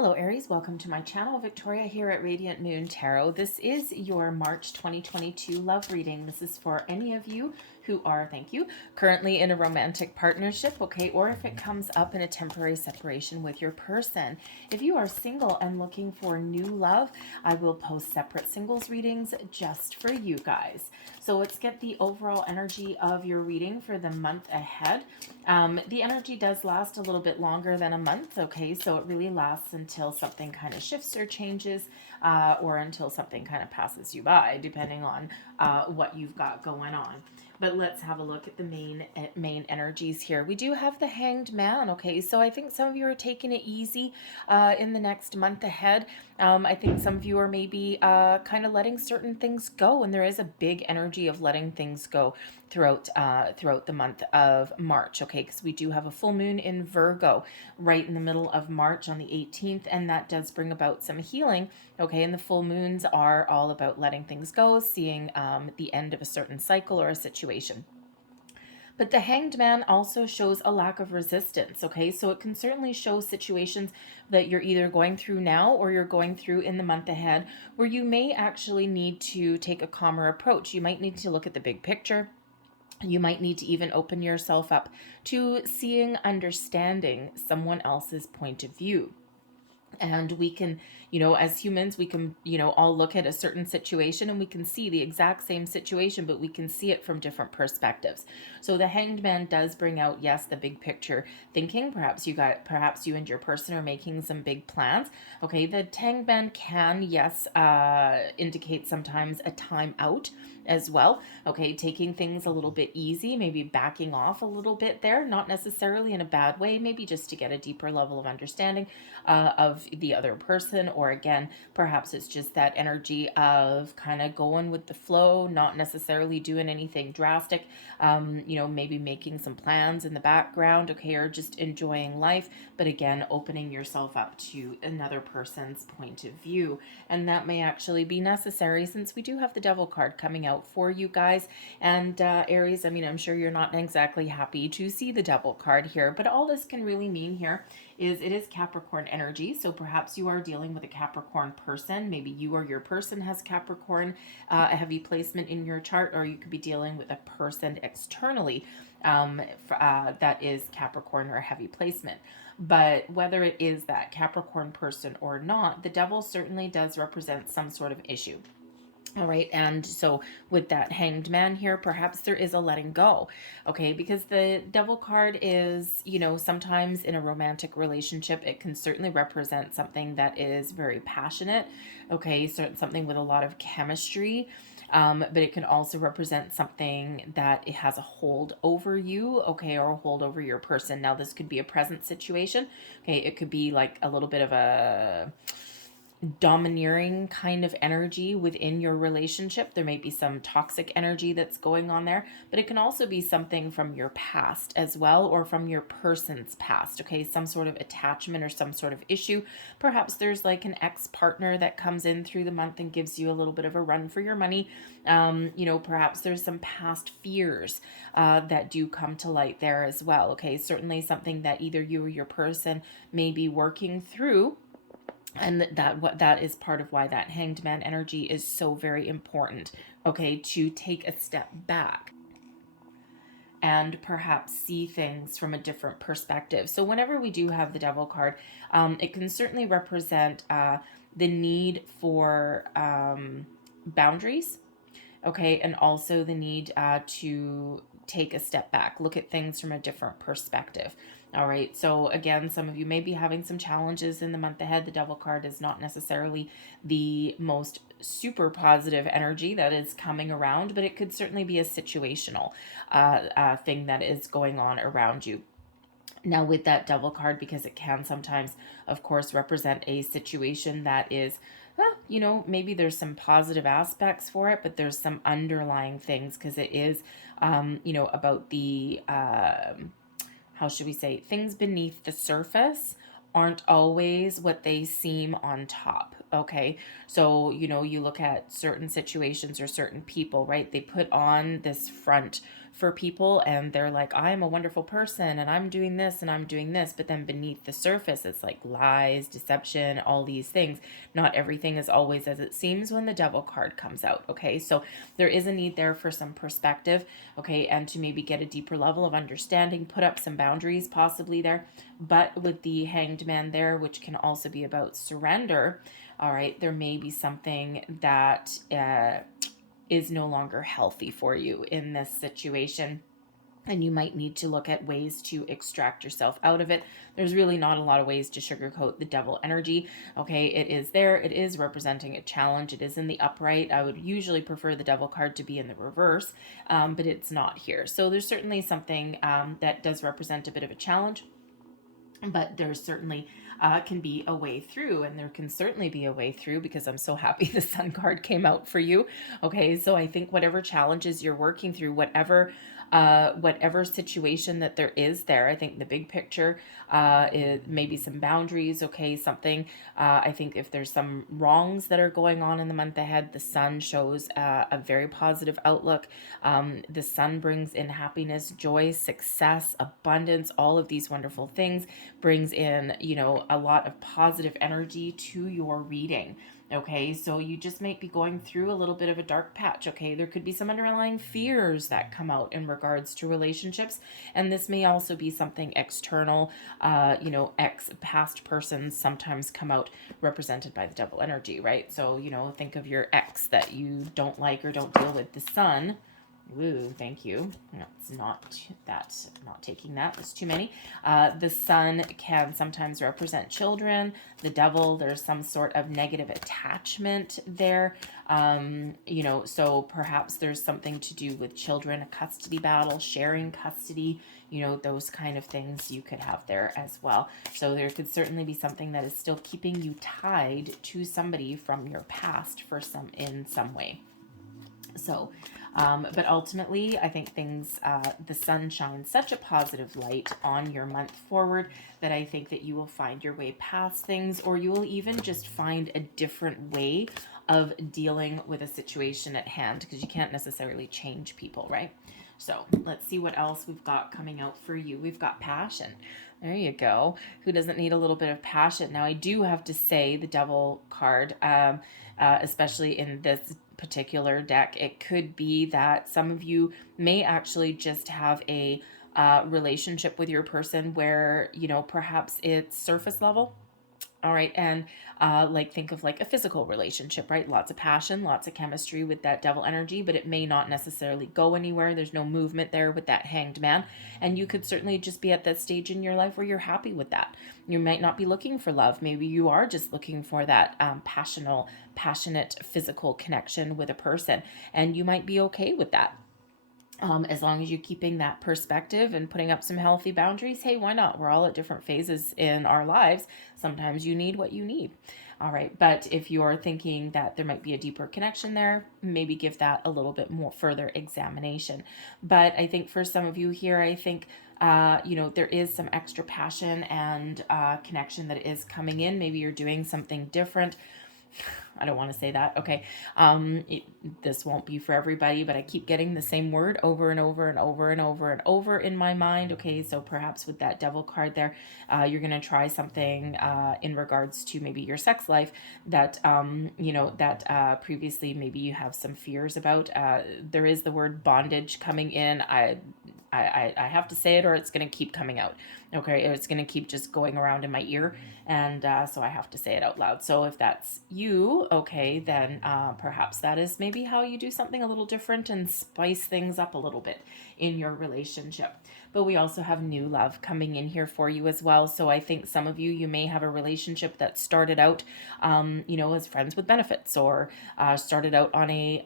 Hello Aries, welcome to my channel. Victoria here at Radiant Moon Tarot. This is your March 2022 love reading. This is for any of you who are, thank you, currently in a romantic partnership, okay, or if it comes up in a temporary separation with your person. If you are single and looking for new love, I will post separate singles readings just for you guys. So let's get the overall energy of your reading for the month ahead. The energy does last a little bit longer than a month, okay, so it really lasts until something kind of shifts or changes, or until something kind of passes you by, depending on what you've got going on. But let's have a look at the main energies here. We do have the Hanged Man, okay? So I think some of you are taking it easy in the next month ahead. I think some of you are maybe kind of letting certain things go, and there is a big energy of letting things go throughout the month of March, okay? Because we do have a full moon in Virgo right in the middle of March on the 18th, and that does bring about some healing, okay? And the full moons are all about letting things go, seeing the end of a certain cycle or a situation. But the Hanged Man also shows a lack of resistance, okay? So it can certainly show situations that you're either going through now or you're going through in the month ahead where you may actually need to take a calmer approach. You might need to look at the big picture. You might need to even open yourself up to seeing, understanding someone else's point of view. And we can, as humans, we can, all look at a certain situation and we can see the exact same situation, but we can see it from different perspectives. So the Hanged Man does bring out, yes, the big picture thinking. Perhaps you and your person are making some big plans. Okay, the Hanged Man can, yes, indicate sometimes a time out as well. Okay, taking things a little bit easy, maybe backing off a little bit there, not necessarily in a bad way, maybe just to get a deeper level of understanding of the other person, or again, perhaps it's just that energy of kind of going with the flow, not necessarily doing anything drastic, maybe making some plans in the background, okay, or just enjoying life, but again, opening yourself up to another person's point of view. And that may actually be necessary since we do have the Devil card coming out for you guys. And Aries, I mean, I'm sure you're not exactly happy to see the Devil card here, but all this can really mean here is it is Capricorn energy. So perhaps you are dealing with a Capricorn person. Maybe you or your person has Capricorn, a heavy placement in your chart, or you could be dealing with a person externally that is Capricorn or a heavy placement. But whether it is that Capricorn person or not, the Devil certainly does represent some sort of issue. All right, and so with that Hanged Man here, perhaps there is a letting go, okay? Because the Devil card is, sometimes in a romantic relationship, it can certainly represent something that is very passionate, okay? So something with a lot of chemistry, but it can also represent something that it has a hold over you, okay, or a hold over your person. Now, this could be a present situation, okay? It could be like a little bit of a domineering kind of energy within your relationship. There may be some toxic energy that's going on there, but it can also be something from your past as well, or from your person's past, okay? Some sort of attachment or some sort of issue. Perhaps there's like an ex-partner that comes in through the month and gives you a little bit of a run for your money. Perhaps there's some past fears that do come to light there as well, okay? Certainly something that either you or your person may be working through. And that is part of why that Hanged Man energy is so very important, okay, to take a step back and perhaps see things from a different perspective. So whenever we do have the Devil card, it can certainly represent the need for boundaries, okay, and also the need to take a step back, look at things from a different perspective. All right, so again, some of you may be having some challenges in the month ahead. The Devil card is not necessarily the most super positive energy that is coming around, but it could certainly be a situational thing that is going on around you. Now with that Devil card, because it can sometimes, of course, represent a situation that is, maybe there's some positive aspects for it, but there's some underlying things, because it is, about the, how should we say, things beneath the surface aren't always what they seem on top, okay? So, you look at certain situations or certain people, right? They put on this front for people, and they're like, I'm a wonderful person and I'm doing this and I'm doing this, but then beneath the surface it's like lies, deception, all these things. Not everything is always as it seems when the devil card comes out. Okay, so there is a need there for some perspective, okay, and to maybe get a deeper level of understanding, put up some boundaries possibly there. But with the Hanged Man there, which can also be about surrender, all right, there may be something that is no longer healthy for you in this situation, and you might need to look at ways to extract yourself out of it. There's really not a lot of ways to sugarcoat the devil energy. Okay, it is there. It is representing a challenge. It is in the upright. I would usually prefer the devil card to be in the reverse, but it's not here. So there's certainly something that does represent a bit of a challenge, but there's certainly can be a way through, and there can certainly be a way through, because I'm so happy the Sun card came out for you. Okay, so I think whatever challenges you're working through, whatever situation that there is there, I think the big picture is maybe some boundaries. Okay, something, I think if there's some wrongs that are going on in the month ahead, the Sun shows a very positive outlook. The Sun brings in happiness, joy, success, abundance, all of these wonderful things, brings in, a lot of positive energy to your reading. Okay, so you just might be going through a little bit of a dark patch. Okay, there could be some underlying fears that come out in regards to relationships, and this may also be something external. Past persons sometimes come out represented by the devil energy, right? So, think of your ex that you don't like or don't deal with. The Sun. Woo, thank you. No, it's not that, not taking that. There's too many. The Sun can sometimes represent children. The devil, there's some sort of negative attachment there. So perhaps there's something to do with children, a custody battle, sharing custody, those kind of things you could have there as well. So there could certainly be something that is still keeping you tied to somebody from your past in some way. So, but ultimately, I think the Sun shines such a positive light on your month forward that I think that you will find your way past things, or you will even just find a different way of dealing with a situation at hand, because you can't necessarily change people, right? So let's see what else we've got coming out for you. We've got passion. There you go. Who doesn't need a little bit of passion? Now, I do have to say the devil card, especially in this particular deck, it could be that some of you may actually just have a relationship with your person where, perhaps it's surface level. All right. And think of like a physical relationship, right? Lots of passion, lots of chemistry with that devil energy, but it may not necessarily go anywhere. There's no movement there with that Hanged Man. And you could certainly just be at that stage in your life where you're happy with that. You might not be looking for love. Maybe you are just looking for that passionate physical connection with a person. And you might be okay with that. As long as you're keeping that perspective and putting up some healthy boundaries, hey, why not? We're all at different phases in our lives. Sometimes you need what you need. All right. But if you're thinking that there might be a deeper connection there, maybe give that a little bit more further examination. But I think for some of you here, I think there is some extra passion and connection that is coming in. Maybe you're doing something different. I don't want to say that. Okay. This won't be for everybody, but I keep getting the same word over and over and over and over and over in my mind. Okay. So perhaps with that devil card there, you're going to try something in regards to maybe your sex life that, previously maybe you have some fears about. There is the word bondage coming in. I have to say it, or it's going to keep coming out. Okay. Or it's going to keep just going around in my ear. And so I have to say it out loud. So if that's you, okay, then perhaps that is maybe how you do something a little different and spice things up a little bit in your relationship. But we also have new love coming in here for you as well. So I think some of you may have a relationship that started out, as friends with benefits, or started out on a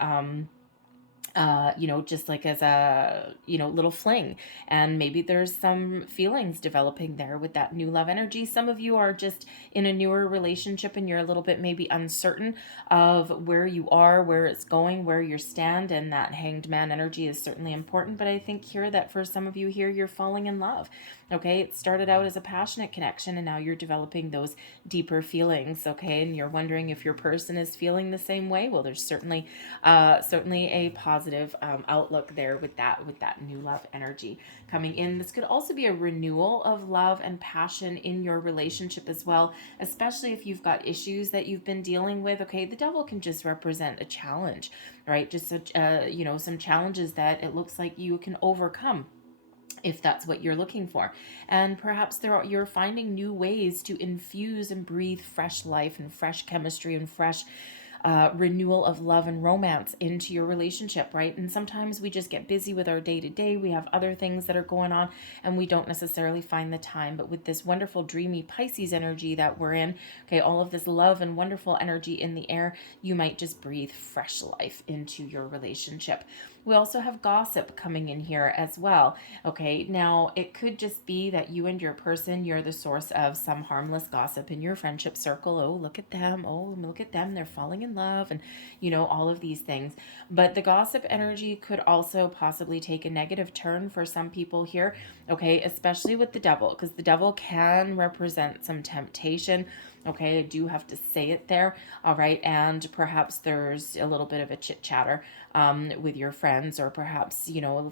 just like as a, little fling. And maybe there's some feelings developing there with that new love energy. Some of you are just in a newer relationship and you're a little bit maybe uncertain of where you are, where it's going, where you stand. And that Hanged Man energy is certainly important. But I think here that for some of you here, you're falling in love. Okay, it started out as a passionate connection, and now you're developing those deeper feelings. Okay, and you're wondering if your person is feeling the same way. Well, there's certainly a positive outlook there with that new love energy coming in. This could also be a renewal of love and passion in your relationship as well, especially if you've got issues that you've been dealing with. Okay, the devil can just represent a challenge, right? Just such some challenges that it looks like you can overcome if that's what you're looking for. And perhaps you're finding new ways to infuse and breathe fresh life and fresh chemistry and fresh renewal of love and romance into your relationship, right? And sometimes we just get busy with our day to day. We have other things that are going on and we don't necessarily find the time. But with this wonderful, dreamy Pisces energy that we're in, okay, all of this love and wonderful energy in the air, you might just breathe fresh life into your relationship. We also have gossip coming in here as well. Okay, now it could just be that you and your person, you're the source of some harmless gossip in your friendship circle. Oh, look at them. Oh, look at them. They're falling in love, and all of these things. But the gossip energy could also possibly take a negative turn for some people here. Okay, especially with the devil, because the devil can represent some temptation. Okay, I do have to say it there. All right, and perhaps there's a little bit of a chit chatter with your friends, or perhaps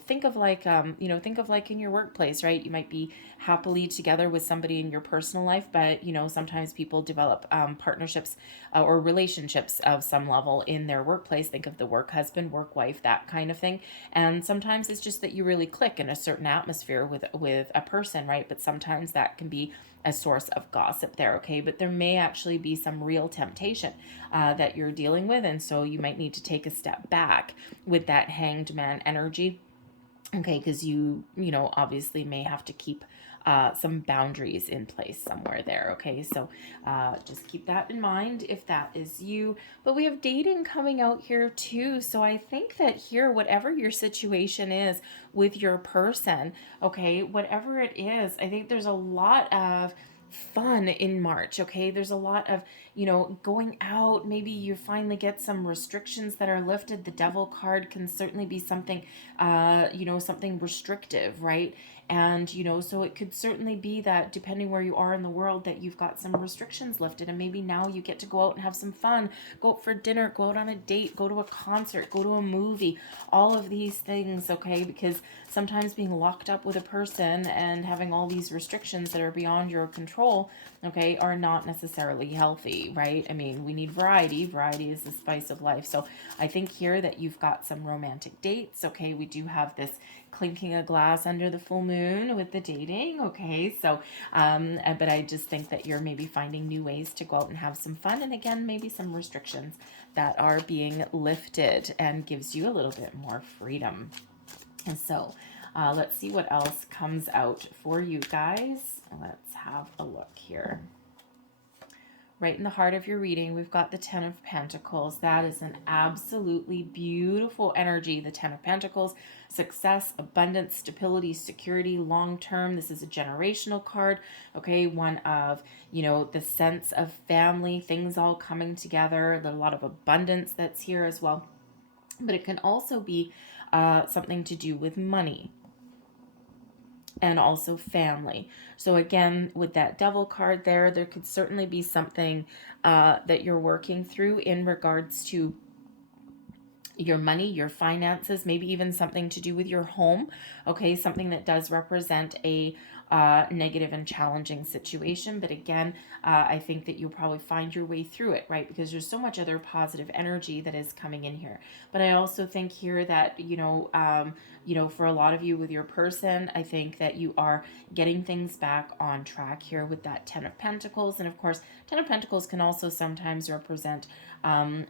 think of like in your workplace, right? You might be happily together with somebody in your personal life, but sometimes people develop partnerships or relationships of some level in their workplace. Think of the work husband, work wife, that kind of thing. And sometimes it's just that you really click in a certain atmosphere with a person, right? But sometimes that can be a source of gossip there. Okay, but there may actually be some real temptation that you're dealing with, and so you might need to take a step back with that hanged man energy. Okay, because you obviously may have to keep some boundaries in place somewhere there. Okay, so just keep that in mind if that is you. But we have dating coming out here too. So I think that here, whatever your situation is with your person, okay, whatever it is, I think there's a lot of fun in March. Okay, there's a lot of going out. Maybe you finally get some restrictions that are lifted. The devil card can certainly be something something restrictive, right? And so it could certainly be that depending where you are in the world, that you've got some restrictions lifted, and maybe now you get to go out and have some fun, go out for dinner, go out on a date, go to a concert, go to a movie, all of these things. Okay, because sometimes being locked up with a person and having all these restrictions that are beyond your control, okay, are not necessarily healthy, right? I mean, we need variety. Variety is the spice of life. So I think here that you've got some romantic dates. Okay, we do have this clinking a glass under the full moon with the dating. Okay, so but I just think that you're maybe finding new ways to go out and have some fun, and again, maybe some restrictions that are being lifted and gives you a little bit more freedom. And so let's see what else comes out for you guys. Let's have a look here. Right in the heart of your reading, we've got the Ten of Pentacles. That is an absolutely beautiful energy. The Ten of Pentacles, success, abundance, stability, security, long term. This is a generational card, okay? One of, the sense of family, things all coming together. There's a lot of abundance that's here as well. But it can also be something to do with money and also family. So again, with that devil card there could certainly be something that you're working through in regards to your money, your finances, maybe even something to do with your home. Okay, something that does represent a negative and challenging situation. But again, I think that you'll probably find your way through it, right? Because there's so much other positive energy that is coming in here. But I also think here that, for a lot of you with your person, I think that you are getting things back on track here with that Ten of Pentacles. And of course, Ten of Pentacles can also sometimes represent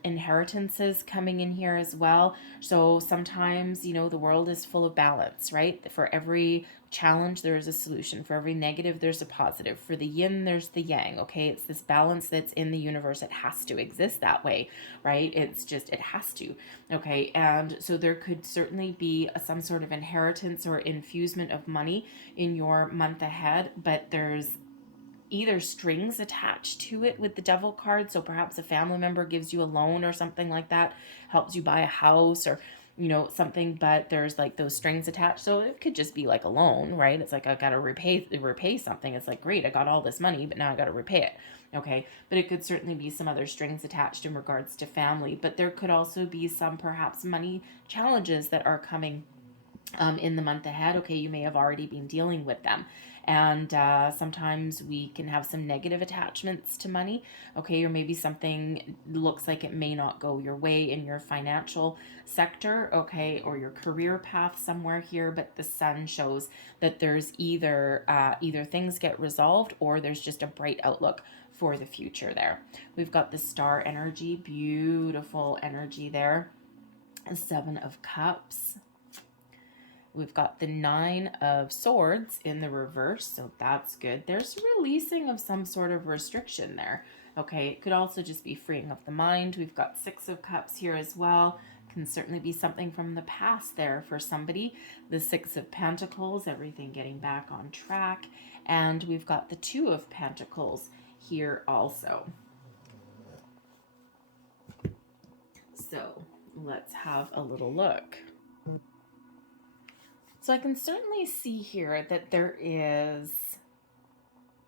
inheritances coming in here as well. So sometimes, the world is full of balance, right? For every challenge, there is a solution. For every negative, there's a positive. For the yin, there's the yang, okay? It's this balance that's in the universe. It has to exist that way, right? It has to, okay? And so there could certainly be some sort of inheritance or infusement of money in your month ahead, but there's either strings attached to it with the devil card. So perhaps a family member gives you a loan or something like that, helps you buy a house, or you know, something, but there's like those strings attached. So it could just be like a loan, right? It's like I got to repay something. It's like, great, I got all this money, but now I got to repay it. Okay, but it could certainly be some other strings attached in regards to family. But there could also be some perhaps money challenges that are coming in the month ahead. Okay, you may have already been dealing with them. And sometimes we can have some negative attachments to money. Okay, or maybe something looks like it may not go your way in your financial sector. Okay, or your career path somewhere here. But the sun shows that there's either things get resolved or there's just a bright outlook for the future there. We've got the star energy, beautiful energy there. 7 of Cups. We've got the 9 of Swords in the reverse, so that's good. There's releasing of some sort of restriction there. Okay, it could also just be freeing of the mind. We've got 6 of Cups here as well. Can certainly be something from the past there for somebody. The 6 of Pentacles, everything getting back on track. And we've got the 2 of Pentacles here also. So let's have a little look. So I can certainly see here that there is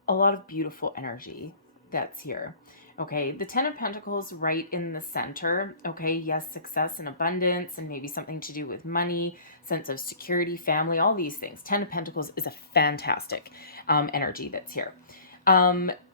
a lot of beautiful energy that's here. Okay, the 10 of Pentacles right in the center. Okay, yes, success and abundance and maybe something to do with money, sense of security, family, all these things. 10 of Pentacles is a fantastic energy that's here.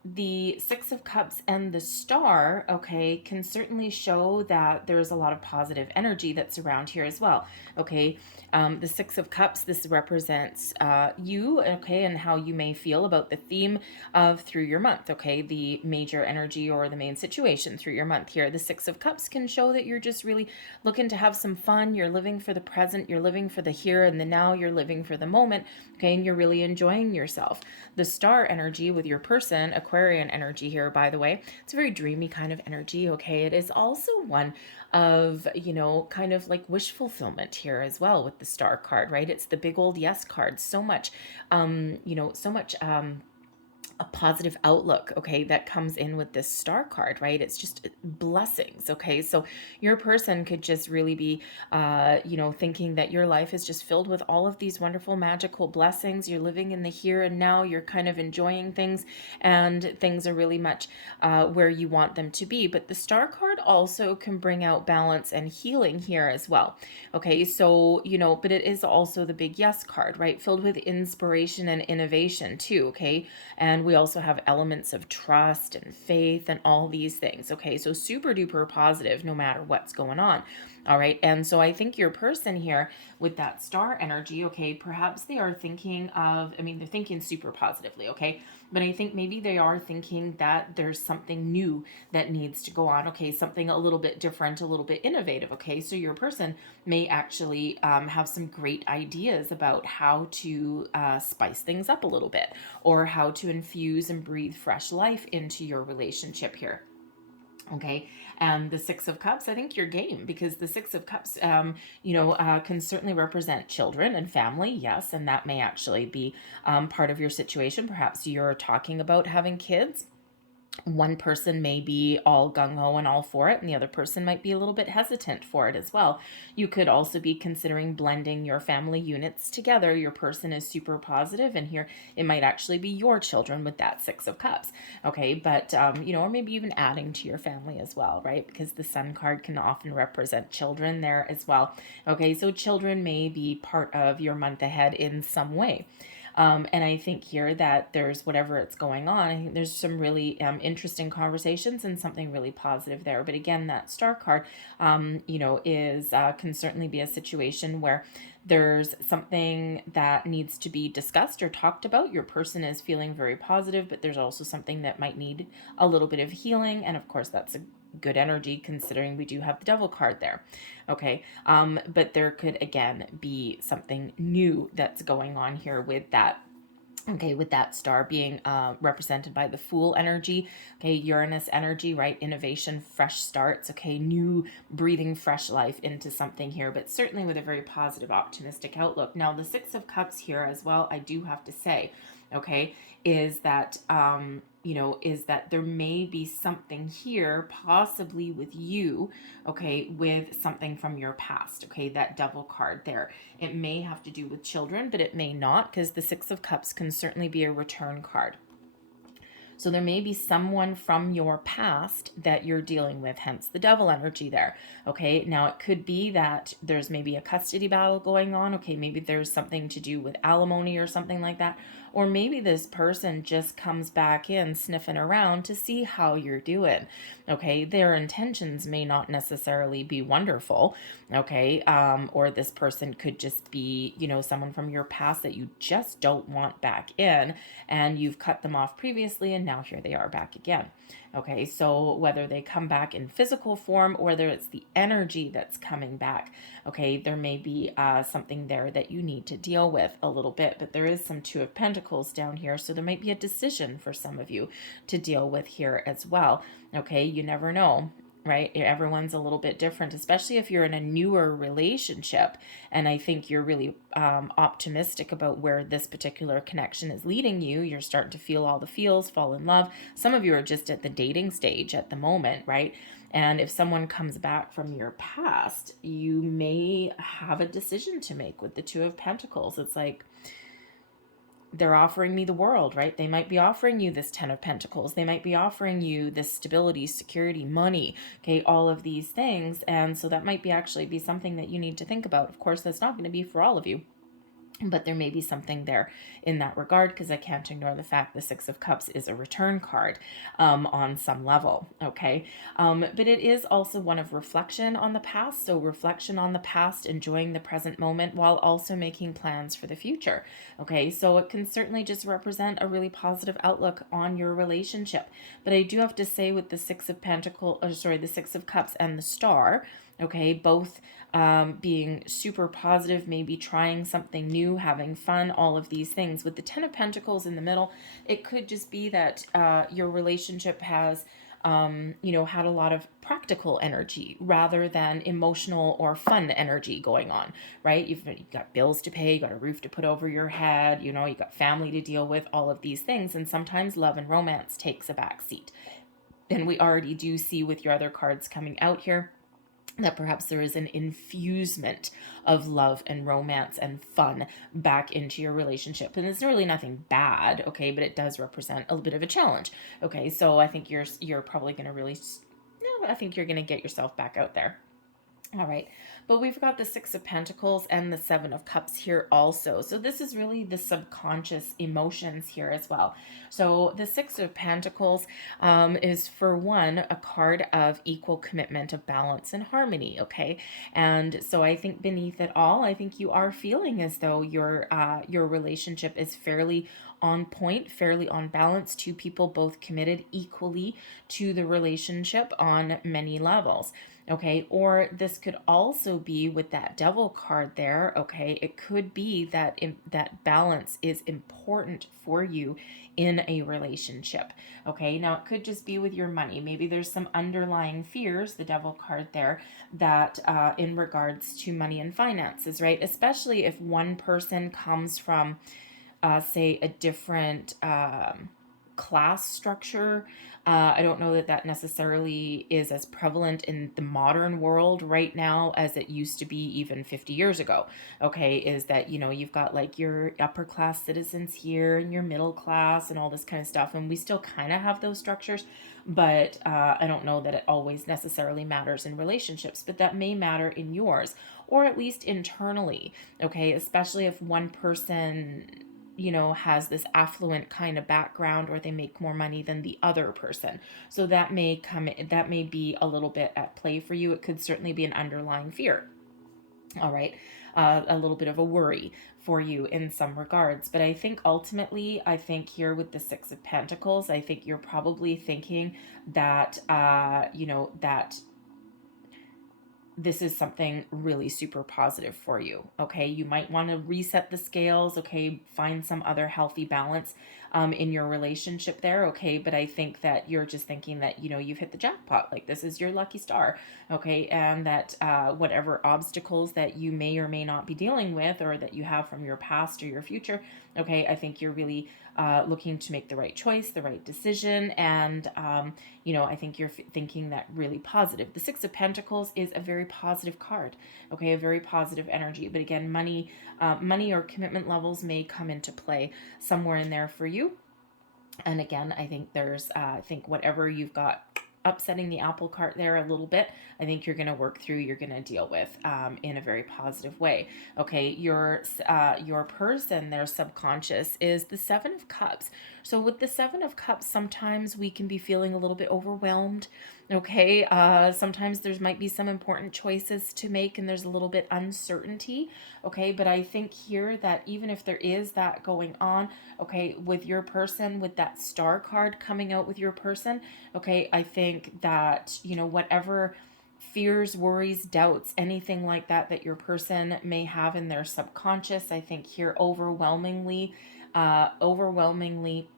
The 6 of Cups and the Star, okay, can certainly show that there's a lot of positive energy that's around here as well. Okay, the 6 of Cups, this represents you, okay, and how you may feel about the theme of through your month, okay, the major energy or the main situation through your month here. The 6 of Cups can show that you're just really looking to have some fun. You're living for the present. You're living for the here and the now. You're living for the moment, okay, and you're really enjoying yourself. The Star energy with your person, Aquarian energy here, by the way, it's a very dreamy kind of energy, okay. It is also one of, you know, kind of like wish fulfillment here as well with the Star card, right? It's the big old yes card. So much, you know, so much a positive outlook, okay, that comes in with this Star card, right? It's just blessings, okay? So your person could just really be, you know, thinking that your life is just filled with all of these wonderful, magical blessings. You're living in the here and now. You're kind of enjoying things, and things are really much where you want them to be. But the Star card also can bring out balance and healing here as well, okay? So, you know, but it is also the big yes card, right? Filled with inspiration and innovation too, okay? And we also have elements of trust and faith and all these things. Okay, so super duper positive no matter what's going on. All right, and so I think your person here with that Star energy, okay, perhaps they are thinking of, I mean, they're thinking super positively, okay, but I think maybe they are thinking that there's something new that needs to go on, okay, something a little bit different, a little bit innovative, okay, so your person may actually have some great ideas about how to spice things up a little bit, or how to infuse and breathe fresh life into your relationship here. Okay, and the 6 of Cups, I think you're game, because the 6 of Cups, you know, can certainly represent children and family, yes, and that may actually be part of your situation. Perhaps you're talking about having kids. One person may be all gung-ho and all for it, and the other person might be a little bit hesitant for it as well. You could also be considering blending your family units together. Your person is super positive, and here it might actually be your children with that 6 of Cups, okay? But, you know, or maybe even adding to your family as well, right? Because the Sun card can often represent children there as well, okay? So children may be part of your month ahead in some way. And I think here that there's whatever it's going on, I think there's some really interesting conversations and something really positive there. But again, that Star card, you know, is can certainly be a situation where there's something that needs to be discussed or talked about. Your person is feeling very positive, but there's also something that might need a little bit of healing. And of course, that's a good energy considering we do have the Devil card there. Okay, but there could again be something new that's going on here with that. Okay, with that Star being represented by the Fool energy, okay, Uranus energy, right? Innovation, fresh starts, okay, new breathing fresh life into something here, but certainly with a very positive, optimistic outlook. Now, the 6 of Cups here as well, I do have to say, okay, is that, is that there may be something here, possibly with you, okay, with something from your past, okay, that Devil card there. It may have to do with children, but it may not, because the Six of Cups can certainly be a return card. So there may be someone from your past that you're dealing with, hence the Devil energy there. Okay, now it could be that there's maybe a custody battle going on. Okay, maybe there's something to do with alimony or something like that. Or maybe this person just comes back in sniffing around to see how you're doing. Okay, their intentions may not necessarily be wonderful. Okay, or this person could just be, someone from your past that you just don't want back in, and you've cut them off previously, and now here they are back again. Okay, so whether they come back in physical form or whether it's the energy that's coming back, okay, there may be something there that you need to deal with a little bit, but there is some Two of Pentacles down here, so there might be a decision for some of you to deal with here as well. Okay, you never know, right? Everyone's a little bit different, especially if you're in a newer relationship. And I think you're really optimistic about where this particular connection is leading you. You're starting to feel all the feels, fall in love. Some of you are just at the dating stage at the moment, right? And if someone comes back from your past, you may have a decision to make with the Two of Pentacles. It's like, they're offering me the world, right? They might be offering you this Ten of Pentacles. They might be offering you this stability, security, money, okay, all of these things. And so that might be actually be something that you need to think about. Of course, that's not going to be for all of you, but there may be something there in that regard, because I can't ignore the fact the Six of Cups is a return card on some level, okay? But it is also one of reflection on the past. So reflection on the past, enjoying the present moment while also making plans for the future, okay? So it can certainly just represent a really positive outlook on your relationship. But I do have to say, with the Six of the Six of Cups and the Star, okay, both being super positive, maybe trying something new, having fun, all of these things. With the Ten of Pentacles in the middle, it could just be that your relationship has had a lot of practical energy rather than emotional or fun energy going on, right? You've got bills to pay, you got a roof to put over your head, you got family to deal with, all of these things. And sometimes love and romance takes a back seat. And we already do see with your other cards coming out here that perhaps there is an infusement of love and romance and fun back into your relationship. And it's really nothing bad, okay, but it does represent a little bit of a challenge. Okay, so I think you're probably going to I think you're going to get yourself back out there. All right, but we've got the Six of Pentacles and the Seven of Cups here also. So this is really the subconscious emotions here as well. So the Six of Pentacles is, for one, a card of equal commitment, of balance and harmony, okay? And so I think beneath it all, I think you are feeling as though your relationship is fairly on point, fairly on balance. Two people both committed equally to the relationship on many levels. Okay, or this could also be with that Devil card there. Okay, it could be that that balance is important for you in a relationship. Okay, now it could just be with your money. Maybe there's some underlying fears, the Devil card there, that in regards to money and finances, right? Especially if one person comes from, say, a different class structure. I don't know that that necessarily is as prevalent in the modern world right now as it used to be even 50 years ago. Okay, is that, you've got like your upper class citizens here and your middle class and all this kind of stuff. And we still kind of have those structures, but I don't know that it always necessarily matters in relationships, but that may matter in yours, or at least internally. Okay, especially if one person has this affluent kind of background, or they make more money than the other person. So that may be a little bit at play for you. It could certainly be an underlying fear. All right. A little bit of a worry for you in some regards. But I think ultimately, here with the Six of Pentacles, I think you're probably thinking that, that this is something really super positive for you. Okay, you might want to reset the scales. Okay, find some other healthy balance in your relationship there, okay? But I think that you're just thinking that, you've hit the jackpot, like this is your lucky star, okay? And that whatever obstacles that you may or may not be dealing with, or that you have from your past or your future, okay, I think you're really looking to make the right choice, the right decision, and I think you're thinking that really positive. The Six of Pentacles is a very positive card, okay, a very positive energy. But again, money or commitment levels may come into play somewhere in there for you. And again, I think there's, I think whatever you've got upsetting the apple cart there a little bit, I think you're going to work through, you're going to deal with in a very positive way. Okay, your person, their subconscious, is the Seven of Cups. So with the Seven of Cups, sometimes we can be feeling a little bit overwhelmed. Okay, sometimes there might be some important choices to make and there's a little bit uncertainty. Okay, but I think here that even if there is that going on, okay, with your person, with that star card coming out with your person, okay, I think that, whatever fears, worries, doubts, anything like that that your person may have in their subconscious, I think here overwhelmingly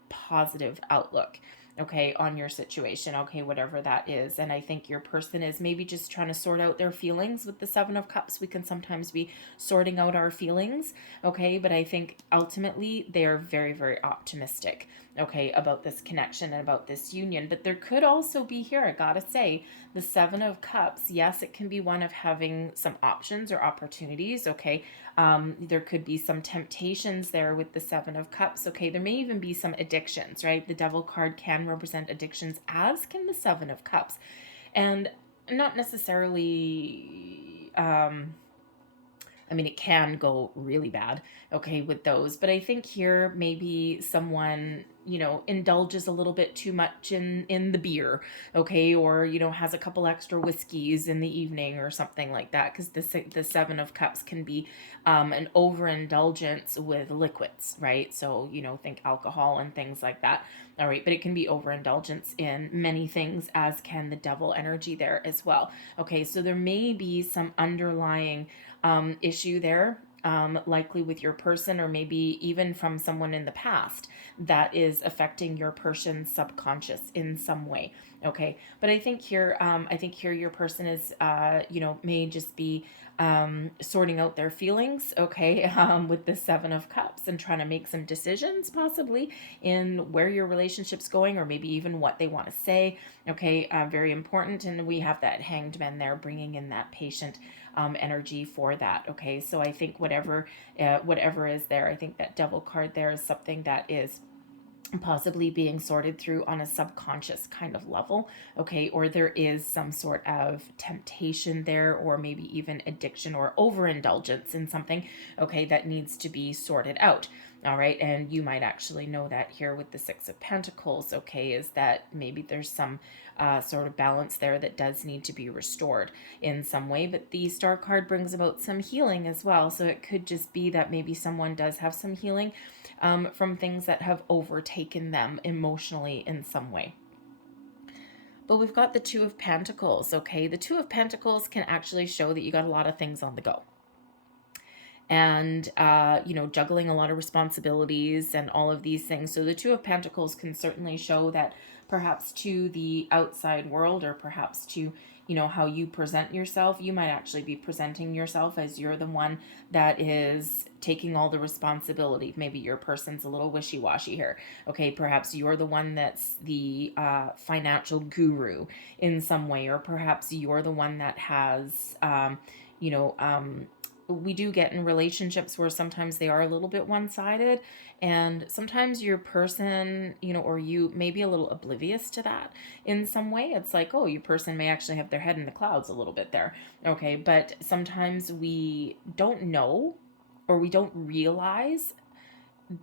positive outlook, okay, on your situation, okay, whatever that is. And I think your person is maybe just trying to sort out their feelings. With the Seven of Cups, we can sometimes be sorting out our feelings, okay, but I think ultimately they're very, very optimistic, okay, about this connection and about this union. But there could also be here, I gotta say, the Seven of Cups, yes, it can be one of having some options or opportunities, okay. There could be some temptations there with the Seven of Cups, okay. There may even be some addictions, right? The Devil card can represent addictions, as can the Seven of Cups. And not necessarily, it can go really bad, okay, with those. But I think here maybe someone, indulges a little bit too much in the beer, okay, or, has a couple extra whiskeys in the evening or something like that, because the Seven of Cups can be an overindulgence with liquids, right? So, think alcohol and things like that. All right, but it can be overindulgence in many things, as can the Devil energy there as well. Okay, so there may be some underlying issue there, likely with your person, or maybe even from someone in the past that is affecting your person's subconscious in some way. Okay, but I think here, your person is, may just be sorting out their feelings, okay, with the Seven of Cups, and trying to make some decisions possibly in where your relationship's going, or maybe even what they want to say. Okay, very important. And we have that Hanged Man there, bringing in that patient energy for that. Okay, so I think whatever is there, I think that Devil card there is something that is possibly being sorted through on a subconscious kind of level, okay, or there is some sort of temptation there, or maybe even addiction or overindulgence in something, okay, that needs to be sorted out. All right, and you might actually know that here with the Six of Pentacles, okay, is that maybe there's some sort of balance there that does need to be restored in some way. But the Star card brings about some healing as well, so it could just be that maybe someone does have some healing from things that have overtaken them emotionally in some way. But we've got the Two of Pentacles, okay? The Two of Pentacles can actually show that you got a lot of things on the go. And, juggling a lot of responsibilities and all of these things. So the Two of Pentacles can certainly show that perhaps to the outside world, or perhaps to, how you present yourself, you might actually be presenting yourself as you're the one that is taking all the responsibility. Maybe your person's a little wishy-washy here. Okay, perhaps you're the one that's the financial guru in some way, or perhaps you're the one that has, we do get in relationships where sometimes they are a little bit one-sided, and sometimes your person, or you may be a little oblivious to that in some way. It's like, oh, your person may actually have their head in the clouds a little bit there. Okay, but sometimes we don't know, or we don't realize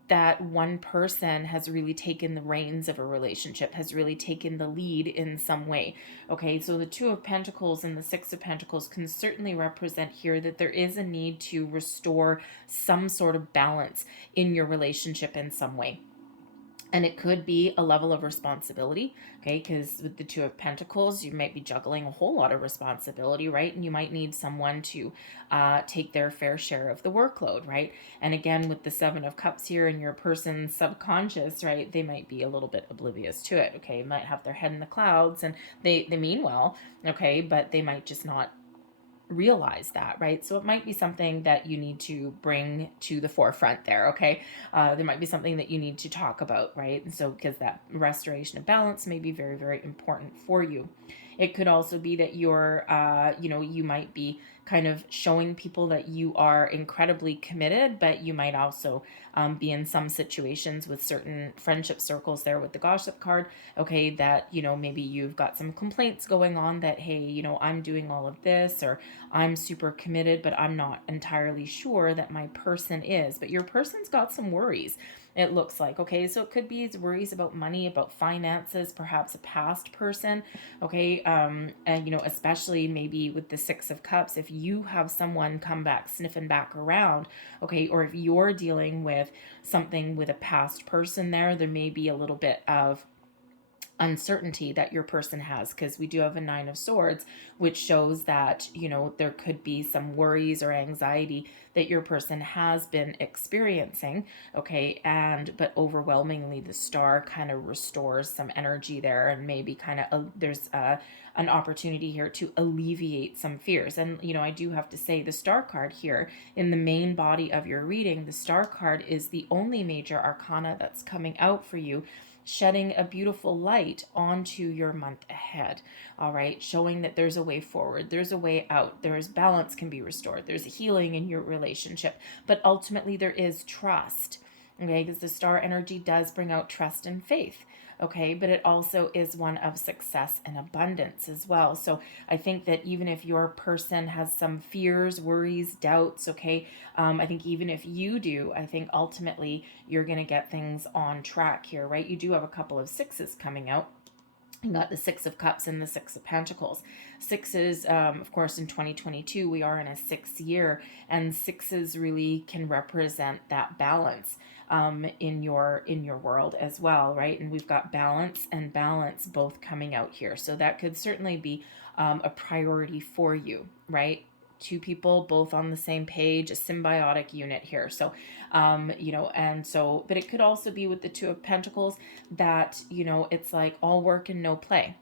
that one person has really taken the reins of a relationship, has really taken the lead in some way. Okay, so the Two of Pentacles and the Six of Pentacles can certainly represent here that there is a need to restore some sort of balance in your relationship in some way. And it could be a level of responsibility, okay? Because with the Two of Pentacles, you might be juggling a whole lot of responsibility, right? And you might need someone to take their fair share of the workload, right? And again, with the Seven of Cups here and your person's subconscious, right? They might be a little bit oblivious to it, okay? Might have their head in the clouds and they mean well, okay? But they might just not realize that, right? So it might be something that you need to bring to the forefront there, okay? There might be something that you need to talk about, right? And so, because that restoration of balance may be very, very important for you. It could also be that you're, you might be kind of showing people that you are incredibly committed, but you might also be in some situations with certain friendship circles there with the gossip card, okay, that, maybe you've got some complaints going on that, hey, I'm doing all of this, or I'm super committed, but I'm not entirely sure that my person is. But your person's got some worries, it looks like, okay? So it could be worries about money, about finances, perhaps a past person, okay? And, especially maybe with the Six of Cups, if you have someone come back sniffing back around, okay, or if you're dealing with something with a past person there may be a little bit of uncertainty that your person has, because we do have a Nine of Swords, which shows that there could be some worries or anxiety that your person has been experiencing, okay, but overwhelmingly the Star kind of restores some energy there, and maybe kind of there's an opportunity here to alleviate some fears. And I do have to say, the Star card here in the main body of your reading, the Star card is the only major arcana that's coming out for you, shedding a beautiful light onto your month ahead, all right, showing that there's a way forward, there's a way out, there's balance can be restored, there's healing in your relationship, but ultimately there is trust, okay, because the Star energy does bring out trust and faith, okay, but it also is one of success and abundance as well. So I think that even if your person has some fears, worries, doubts, okay, I think even if you do, I think ultimately you're going to get things on track here, right? You do have a couple of sixes coming out. You got the Six of Cups and the Six of Pentacles. Sixes, of course, in 2022, we are in a 6th year, and sixes really can represent that balance in your world as well, right? And we've got balance and balance both coming out here. So that could certainly be a priority for you, right? Two people both on the same page, a symbiotic unit here. So, but it could also be with the Two of Pentacles that, it's like all work and no play.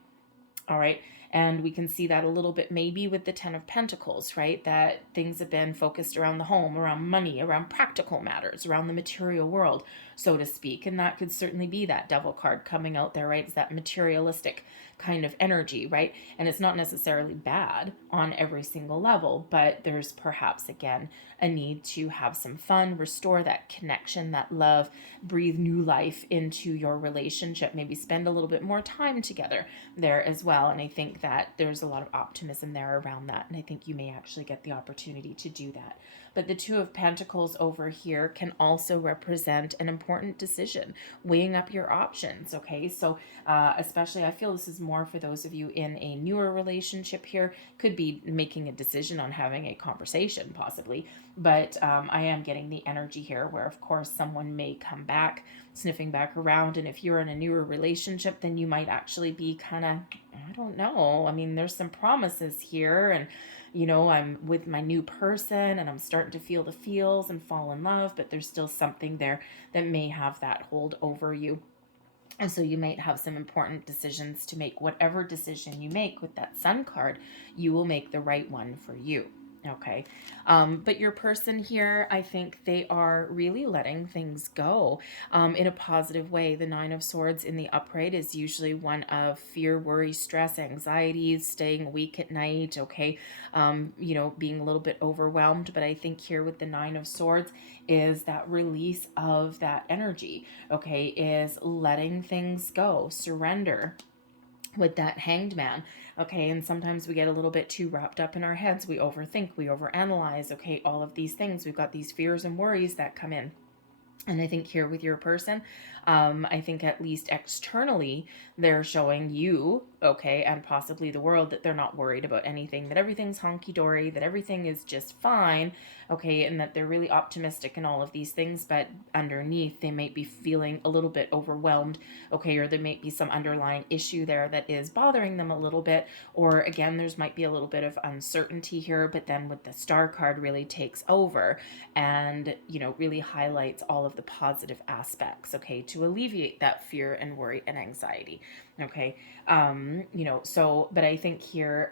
All right. And we can see that a little bit maybe with the Ten of Pentacles, right? That things have been focused around the home, around money, around practical matters, around the material world, so to speak. And that could certainly be that Devil card coming out there, right? It's that materialistic kind of energy, right? And it's not necessarily bad on every single level, but there's perhaps, again, a need to have some fun, restore that connection, that love, breathe new life into your relationship, maybe spend a little bit more time together there as well. And I think that there's a lot of optimism there around that. And I think you may actually get the opportunity to do that. But the Two of Pentacles over here can also represent an important decision, weighing up your options, okay? So especially, I feel this is more for those of you in a newer relationship here, could be making a decision on having a conversation possibly, but I am getting the energy here where, of course, someone may come back, sniffing back around, and if you're in a newer relationship, then you might actually be kind of, I don't know, I mean, there's some promises here, and I'm with my new person and I'm starting to feel the feels and fall in love, but there's still something there that may have that hold over you. And so you might have some important decisions to make. Whatever decision you make with that Sun card, you will make the right one for you. Okay. But your person here, I think they are really letting things go in a positive way. The Nine of Swords in the upright is usually one of fear, worry, stress, anxiety, staying awake at night, okay, being a little bit overwhelmed. But I think here with the Nine of Swords is that release of that energy, okay, is letting things go, surrender with that Hanged Man, okay, and sometimes we get a little bit too wrapped up in our heads, we overthink, we overanalyze, okay, all of these things, we've got these fears and worries that come in. And I think here with your person, I think at least externally, they're showing you okay, and possibly the world, that they're not worried about anything, that everything's honky-dory, that everything is just fine, okay, and that they're really optimistic and all of these things, but underneath they might be feeling a little bit overwhelmed, okay, or there might be some underlying issue there that is bothering them a little bit, or again, there's might be a little bit of uncertainty here, but then with the Star card really takes over and, you know, really highlights all of the positive aspects, okay, to alleviate that fear and worry and anxiety, okay. You know, so, but I think here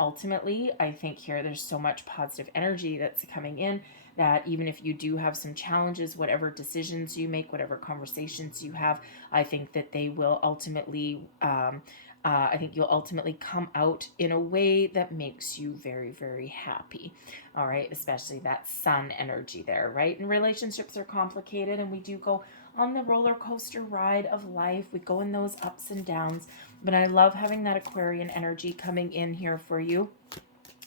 ultimately, I think here there's so much positive energy that's coming in, that even if you do have some challenges, whatever decisions you make, whatever conversations you have, I think that they will ultimately, I think you'll ultimately come out in a way that makes you very, very happy. All right. Especially that sun energy there, right? And relationships are complicated, and we do go on the roller coaster ride of life. We go in those ups and downs, but I love having that Aquarian energy coming in here for you.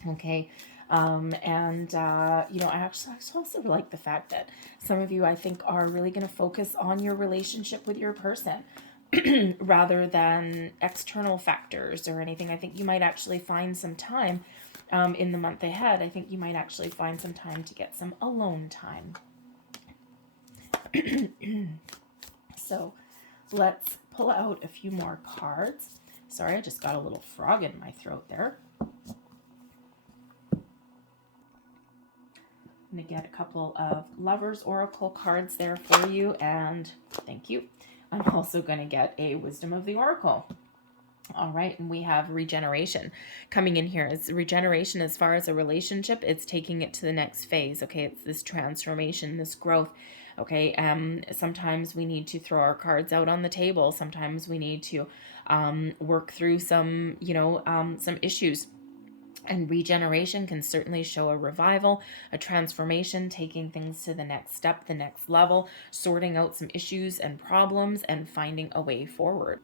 Okay. You know, I actually also like the fact that some of you, I think, are really going to focus on your relationship with your person rather than external factors or anything. I think you might actually find some time in the month ahead. I think you might actually find some time to get some alone time. So let's pull out a few more cards. Sorry, I just got a little frog in my throat there. I'm going to get a couple of Lovers Oracle cards there for you, and thank you. I'm also going to get a Wisdom of the Oracle. All right, and we have regeneration coming in here. It's regeneration as far as a relationship. It's taking it to the next phase, okay? It's this transformation, this growth, okay? Sometimes we need to throw our cards out on the table. Sometimes we need to work through some, you know, some issues. And regeneration can certainly show a revival, a transformation, taking things to the next step, the next level, sorting out some issues and problems, and finding a way forward.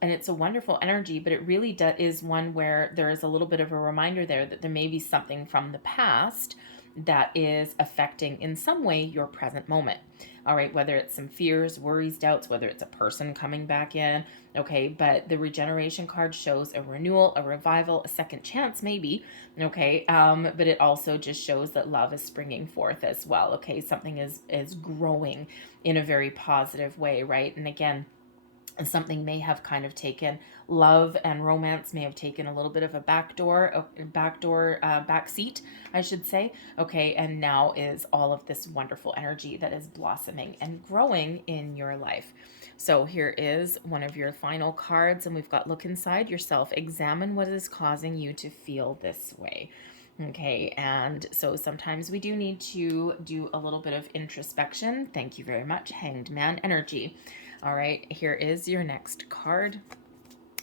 And it's a wonderful energy, but it really is one where there is a little bit of a reminder there that there may be something from the past that is affecting in some way your present moment. All right, whether it's some fears, worries, doubts, whether it's a person coming back in, okay, but the regeneration card shows a renewal, a revival, a second chance maybe, okay, but it also just shows that love is springing forth as well, okay, something is growing in a very positive way, right? And again, something may have kind of taken, love and romance may have taken a little bit of a back seat, I should say, okay, and now is all of this wonderful energy that is blossoming and growing in your life. So here is one of your final cards, and we've got look inside yourself, examine what is causing you to feel this way. Okay, and so sometimes we do need to do a little bit of introspection. Thank you very much, Hanged Man energy. All right, here is your next card.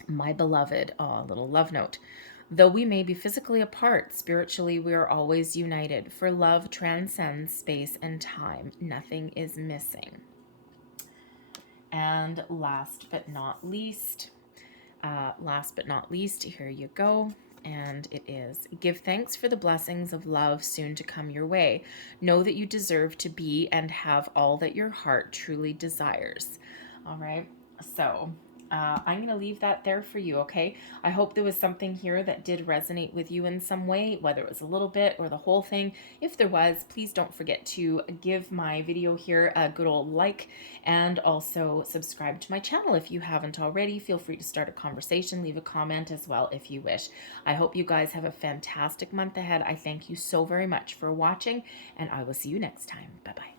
My beloved, a little love note. Though we may be physically apart, spiritually we are always united, for love transcends space and time. Nothing is missing. And last but not least, here you go. And it is, give thanks for the blessings of love soon to come your way. Know that you deserve to be and have all that your heart truly desires. All right, so I'm going to leave that there for you, okay? I hope there was something here that did resonate with you in some way, whether it was a little bit or the whole thing. If there was, please don't forget to give my video here a good old like, and also subscribe to my channel if you haven't already. Feel free to start a conversation, leave a comment as well if you wish. I hope you guys have a fantastic month ahead. I thank you so very much for watching, and I will see you next time. Bye-bye.